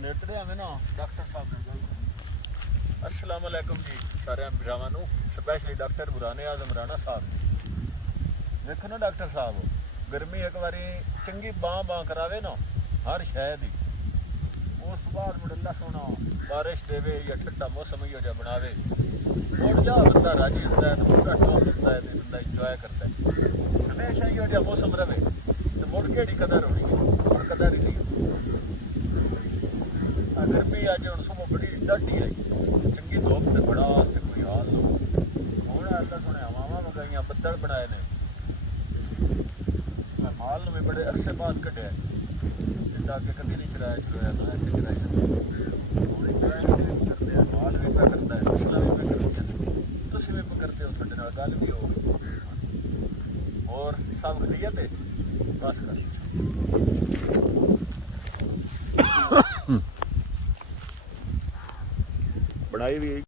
नेतड़े हमें ना डॉक्टर साहब ने गल अस्सलाम वालेकुम जी सारे भरावां नूं स्पैशली डॉक्टर बुराने आजम राणा साहब देखो ना डॉक्टर साहब गर्मी एक बारी चंगी बां करावे ना हर शय दी उस तो बाद मुड़ अल्लाह सोना बारिश देवे या ठंडा मौसम ही जा बनावे मुड़ जा बंदा राजी होता है तो मुड़ टोल लेता है बंदा इंजॉय करता है हमेशा ही जा मौसम रवे तो मुड़ केड़ी कदर होनी है मुड़ कदर ही नहीं गर्मी अज हम सुबह बड़ी डाटी आई चंगी धुप ते बड़ा वास्ते कोई हाल लो हूँ अल्लाह सुने हवावां मंगाइया बदल बनाए ने मैं माल भी बड़े अरसे बाद कढ़िया अगे कभी नहीं चलाया मैं इतने चलाई हूँ इंजॉय भी करते हैं माल भी पे करता है फसलें भी पे करते हैं तुम भी पे करते हो थोड़े नाल गल भी हो और सब खरीत है बस कर बनाई भी